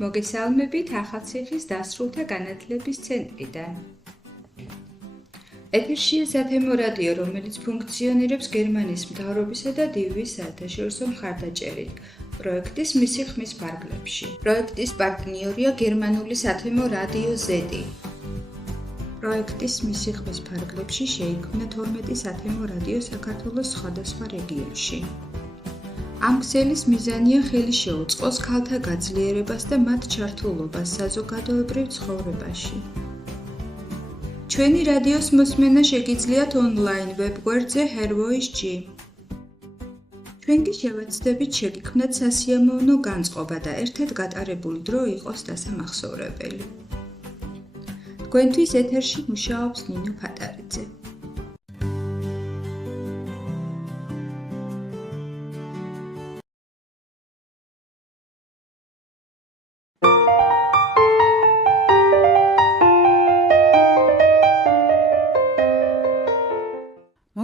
მოგესალმებით ახალციხის დასრულთა განათლების ცენტრიდან. ეთერშია სათემო რადიო, რომელიც ფუნქციონირებს გერმანიის მთავრობისა და დივის საერთაშორისო მხარდაჭერით, პროექტის მისი ხმის ფარგლებში. პროექტის პარტნიორია გერმანული სათემო რადიო Z. პროექტის მისი ხმის ფარგლებში შეიქმნა 12 სათემო რადიო საქართველოს სხვადასხვა რეგიონში. ამ ქსელის მიზანია ხელი შეუწყოს ქალთა გაძლიერებას და მათ ჩართულობას საზოგადოებრივ ცხოვრებაში. ჩვენი რადიოს მოსმენა შეგიძლიათ ონლაინ ვებგვერდზე HerVoice-G. ჩვენ კი შევეცდებით შეგიქმნათ სასიამოვნო განწყობა და ერთად გატარებული დრო იყოს დასამახსოვრებელი. თქვენთვის ეთერში მუშაობს ნინო ფატარიძე.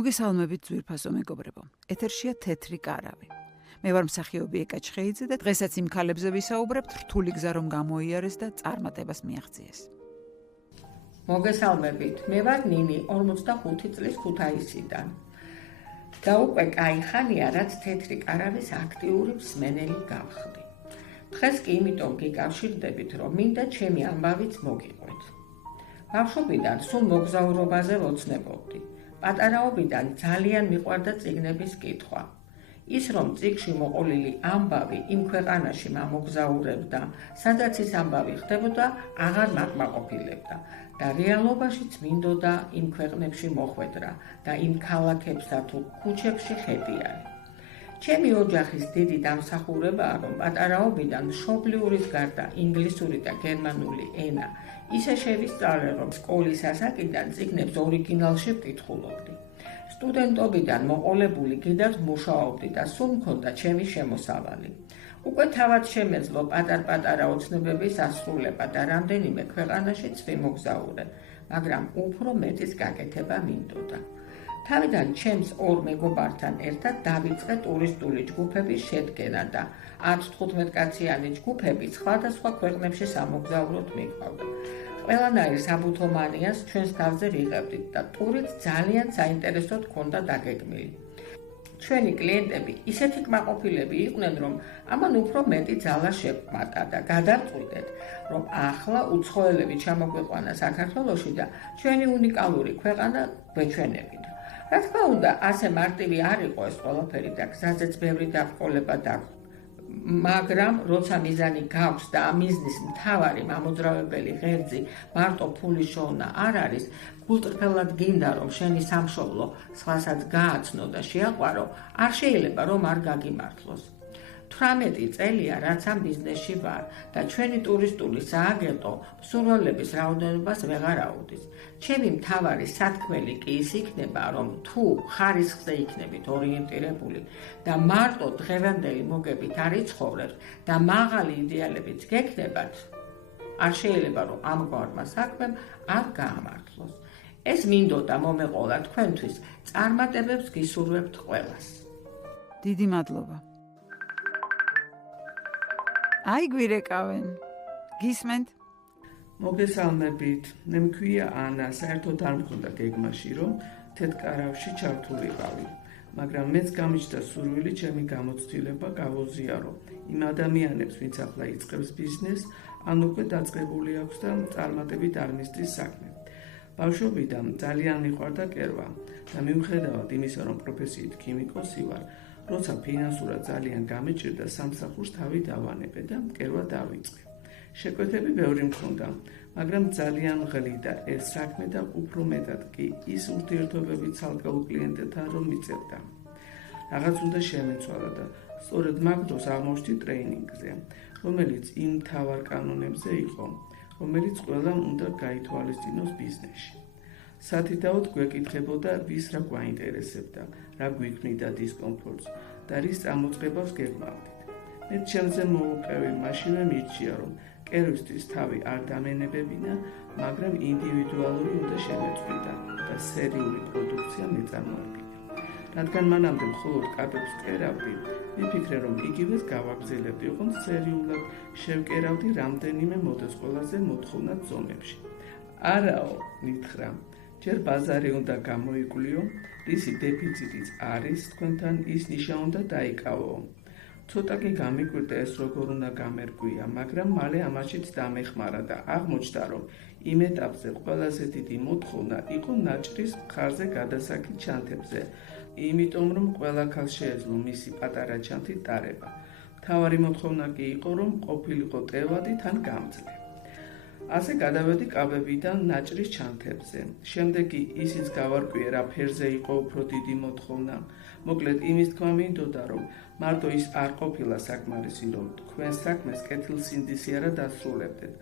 მოგესალმებით ძვირფასო მეგობრებო. ეთერშია თეთრი კარავი. მე ვარ მსახიობი ეკა ჩხეიძე და დღესაც იმ ქალებზე ვისაუბრებთ, რთული გზა რომ გამოიარეს და წარმატებას მიაღწიეს. მოგესალმებით. მე ვარ ნინი 45 წლის ქუთაისიდან. და უკვე კაი ხანია, რაც თეთრი კარავის აქტიური მსმენელი გავხდი. დღეს კი იმიტომ გიკავშირდებით, რომ მინდა ჩემი ამბავიც მოგიყვეთ. ბავშვობიდან სულ მოგზაურობაზე ვოცნებობდი. პატარაობიდან ძალიან მიყვარდა წიგნების კითხვა. ის რომ წიგნში მოყოლილი ამბავი იმ ქვეყანაში მამოგზაურებდა, სადაც ის ამბავი ხდებოდა, აღარ მაკმაყოფილებდა და რეალობაშიც მინდოდა იმ ქვეყნებში მოხვედრა და იმ ქალაქებსა თუ ქუჩებში ხედიანი. ჩემი ოჯახის დიდი დამსახურებაა, რომ პატარაობიდან მშობლიურის გარდა ინგლისური და გერმანული ენა ისე შევისწავლე, რომ სკოლის ასაკიდან წიგნებს ორიგინალში ვკითხულობდი. სტუდენტობიდან მოყოლებული კიდევ მუშაობდი და სულ მქონდა ჩემი შემოსავალი. უკვე თავად შემეძლო პატარ-პატარა ოცნებების ასრულება და რამდენიმე ქვეყანაშიც ვიმოგზაურე, მაგრამ უფრო მეტის გაკეთება მინდოდა. თავიდან ჩემს ორ მეგობართან ერთად დავიწყე ტურისტული ჯგუფების შედგენა და 10-15 კაციანი ჯგუფები სხვადასხვა ქვეყნებში სამოგზაუროდ მიყვავდა. ყველანაირ საბუთო მანიას ჩვენს თავზე ვიღებდით და ტურით ძალიან საინტერესოდ ჰქონდა დაგეგმილი. ჩვენი კლიენტები ისეთი კმაყოფილები იყვნენ, რომ ამან უფრო მეტი ძალა შევკმატა და გადავწყვიტეთ, რომ ახლა უცხოელები ჩამოგვიყვანა საქართველოში და ჩვენი უნიკალური ქვეყანა გვეჩვენებინა. რა თქმა უნდა, ასე მარტივი არ იყო ეს ყველაფერი და გზაზეც ბევრი დაბრკოლება დაგვყო. მაგრამ როცა მიზანი გაქვს და ამ მიზნის მთავარი მამოძრავებელი ღერძი მარტო ფულის შოვნა არ არის, გულწრფელად გინდა რომ შენი სამშობლო სხვასაც გააცნო და შეაყვარო, არ შეიძლება რომ არ გაგიმართლოს. 18 წელია რაც ამ ბიზნესში ვარ და ჩვენი ტურისტული სააგენტო მსურველების რაოდენობას ვეღარ აუდის. ჩემი მთავარი სათქმელი კი ის იქნება, რომ თუ ხარისხზე იქნებით ორიენტირებული და მარტო დღევანდელი მოგებით არ იცხოვრებთ და მაღალი იდეალებიც გექნებათ, არ შეიძლება რომ ამგვარმა საქმემ არ გაამართლოს. ეს მინდოდა მომეყოლა თქვენთვის, წარმატებებს გისურვებთ ყველას. დიდი მადლობა. აი გვირეკავენ. გისმენთ? მოგესალმებით. მე მქვია ანა, საერთოდ არ მქონდა გეგმაში, რომ თეთკარავში ჩართულიყავი, მაგრამ მეც გამიჩნდა სურვილი ჩემი გამოცდილება გავოზიარო იმ ადამიანებს, ვინც ახლა იწყებს ბიზნესს, ან უკვე დაწყებული აქვს და წარმატებით არ მისდის საქმე. ბავშვობიდან ძალიან მიყვარდა კერვა და მიუხედავად იმისა, რომ პროფესიით ქიმიკოსი ვარ, როცა ფინანსურად ძალიან გამეჭირდა, სამსახურს თავი დავანებე და მკერვა დავიწყე. შეკვეთები ბევრი მქონდა, მაგრამ ძალიან ღლიდა ეს საქმე და უფრო მეტად კი ის ურთიერთობები ცალკეულ კლიენტებთან რომ მიწევდა. რაღაც უნდა შემეცვალა და სწორედ მაგ დროს აღმოჩნდი ტრეინინგზე, რომელიც იმ მთავარ კანონებზე იყო, რომელიც ყველამ უნდა გაითვალისწინოს ბიზნესში. სათითაოდ გვეკითხებოდა, ვის რა გვაინტერესებდა, რა გვიქმნიდა დისკომფორტს და რის წამოწყებას გეგმავდით. მე ჩემზე მოუყევი, მაშინვე მირჩია, რომ კერვისთვის თავი არ დამენებებინა, მაგრამ ინდივიდუალური უნდა შემეწყვიტა და სერიული პროდუქცია მეწარმოებინა. რადგან მანამდე მხოლოდ კაბებს კერავდი, მიფიქრე, რომ იგივეს გავაგზავნებდი, ოღონდ სერიულად შევკერავდი რამდენიმე მოდელს ყველაზე მოთხოვნად ზომებში. არაო, მითხრა, ჯერ ბაზარი უნდა გამოიკვლიო, რისი დეფიციტიც არის თქვენთან, ის ნიშა უნდა დაიკავო. ცოტა კი გამიკვირდა ეს როგორ უნდა გამერკვია, მაგრამ მალე ამაშიც დამეხმარა და აღმოჩნდა, რომ იმ ეტაპზე ყველაზე დიდი მოთხოვნა იყო ნაჭრის მხარზე გადასაკით ჩანთებზე, იმიტომ რომ ყველა ქალს შეეძლო მისი პატარა ჩანთით დარება. მთავარი მოთხოვნა კი იყო, რომ ყოფილიყო ტევადი თან გამძლე. ასე გადავედი კაბებიდან ნაჭრის ჩანთებზე. შემდეგ კი ისიც გავარკვიე, რა ფერზე იყო უფრო დიდი მოთხოვნა. მოკლედ იმის თქმა მინდოდა, რომ მარტო ის არ ყოფილა საკმარისი, რომ თქვენ საქმეს კეთილსინდისიერად დასრულებდეთ.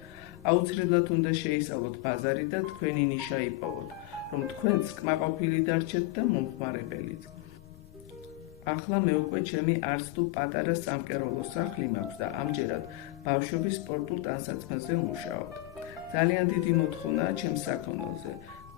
აუცილებლად უნდა შეისწავლოთ ბაზარი და თქვენი ნიშა იპოვოთ, რომ თქვენც კმაყოფილი დარჩეთ და მომხმარებელიც. ახლა მე უკვე ჩემი არც თუ პატარა სამკერვალო სახლი მაქვს და ამჯერად ბავშვების სპორტულ ტანსაცმელზე ვმუშაობ. ძალიან დიდი მოთხოვნაა ჩემს საქონელზე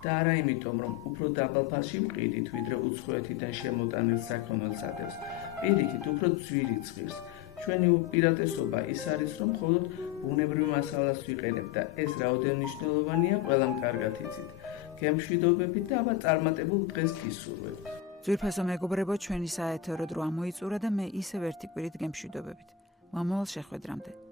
და არა იმიტომ, რომ უფრო დაბალ ფასში მყიდით, ვიდრე უცხოეთიდან შემოტანილ საქონელსადებს. პირიქით, უფრო ძვირი ცხირს. ჩვენი უპირატესობა ის არის, რომ მხოლოდ ბუნებრივ მასალას ვიყენებ და ეს რაოდენ მნიშვნელოვანია, ყველამ კარგად იცით. გემშვიდობებით და აბა წარმატებულ დღეს გისურვებთ. ძვირფასო მეგობრებო, ჩვენი საეთერო დრო ამოიწურა და მე ისევ ერთი კვირით გემშვიდობებით. მომავალ შეხვედრამდე.